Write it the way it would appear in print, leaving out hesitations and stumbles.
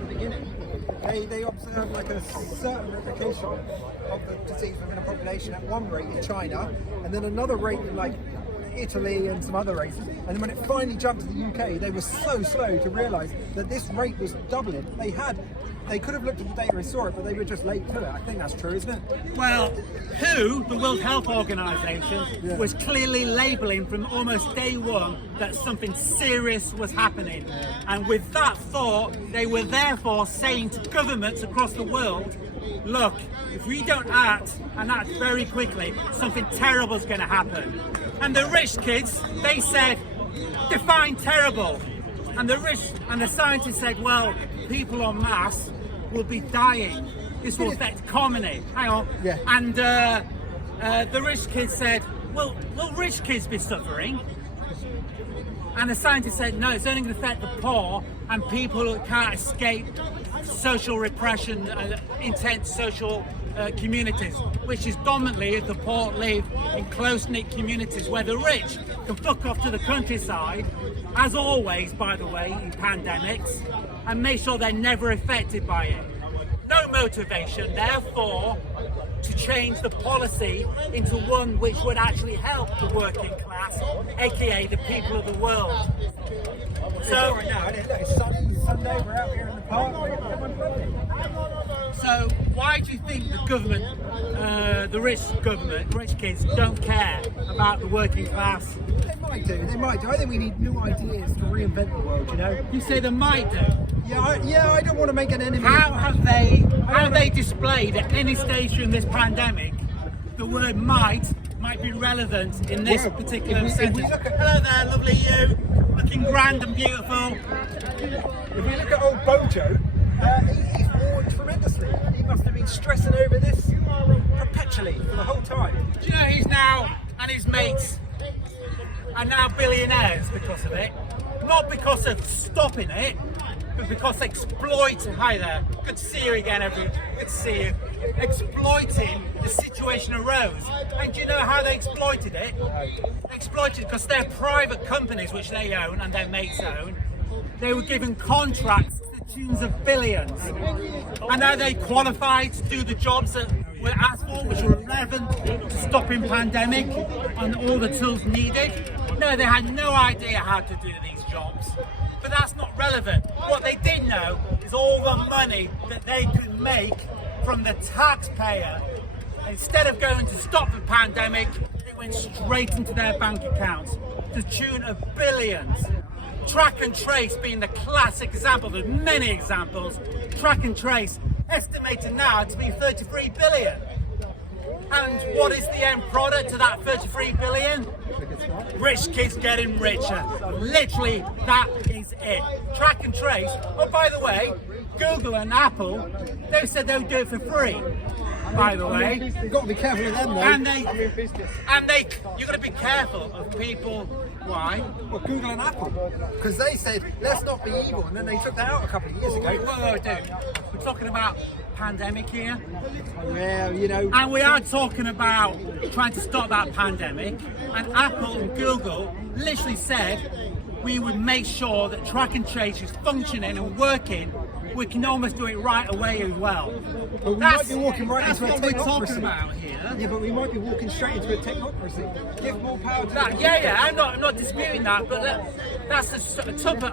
the beginning. They observed like a certain replication of the disease within a population at one rate in China, and then another rate in like Italy and some other races. And then when it finally jumped to the UK, they were so slow to realise that this rate was doubling. They could have looked at the data and saw it, but they were just late to it. I think that's true, isn't it? Well, WHO, the World Health Organization, was clearly labeling from almost day one that something serious was happening. And with that thought, they were therefore saying to governments across the world, look, if we don't act, and act very quickly, something terrible is going to happen. And the rich kids, they said, define terrible. And the scientists said, well, people en masse will be dying. This will affect economy. Hang on. Yeah. And the rich kids said, well, will rich kids be suffering? And the scientists said, no, it's only going to affect the poor and people who can't escape social repression, intense social communities, which is dominantly the poor live in close-knit communities where the rich can fuck off to the countryside, as always, by the way, in pandemics, and make sure they're never affected by it. No motivation, therefore, to change the policy into one which would actually help the working class, aka the people of the world. So Right now, it's sunny, Sunday, we're out here in the park. So why do you think the government, the rich kids don't care about the working class? They might do. I think we need new ideas to reinvent the world, you know? You say they might do. Yeah, I don't want to make an enemy. How have they displayed at any stage during this pandemic the word might be relevant in this particular sentence? Hello there, lovely you, looking grand and beautiful. If we look at old Bojo, he's worn tremendously. He must have been stressing over this perpetually for the whole time. Do you know he's now, and his mates, are now billionaires because of it? Not because of stopping it, but because exploiting, hi there, good to see you again, good to see you, exploiting the situation arose. And do you know how they exploited it? They exploited it because they're private companies which they own and their mates own. They were given contracts to the tunes of billions. And are they qualified to do the jobs that were asked for, which were relevant to stopping pandemic and all the tools needed? No, they had no idea how to do these jobs. But that's not relevant. What they did know is all the money that they could make from the taxpayer. Instead of going to stop the pandemic, it went straight into their bank accounts to the tune of billions. Track and trace being the classic example. There's many examples. Track and trace estimated now to be 33 billion. And what is the end product to that 33 billion? Rich kids getting richer. Literally, that is it. Track and trace. Oh, by the way, Google and Apple, they said they would do it for free. By the way, You've got to be careful with them, though. and you've got to be careful of people. Why? Well, Google and Apple, because they said let's not be evil, and then they took that out a couple of years ago. Whoa, dude. We're talking about pandemic here. Yeah, you know. And we are talking about trying to stop that pandemic, and Apple and Google literally said we would make sure that track and trace is functioning and working. We can almost do it right away as well. But we might be walking right that's into a what we're talking technocracy. about here. Yeah, but we might be walking straight into a technocracy. Give more power to I'm not disputing that, but that's a topic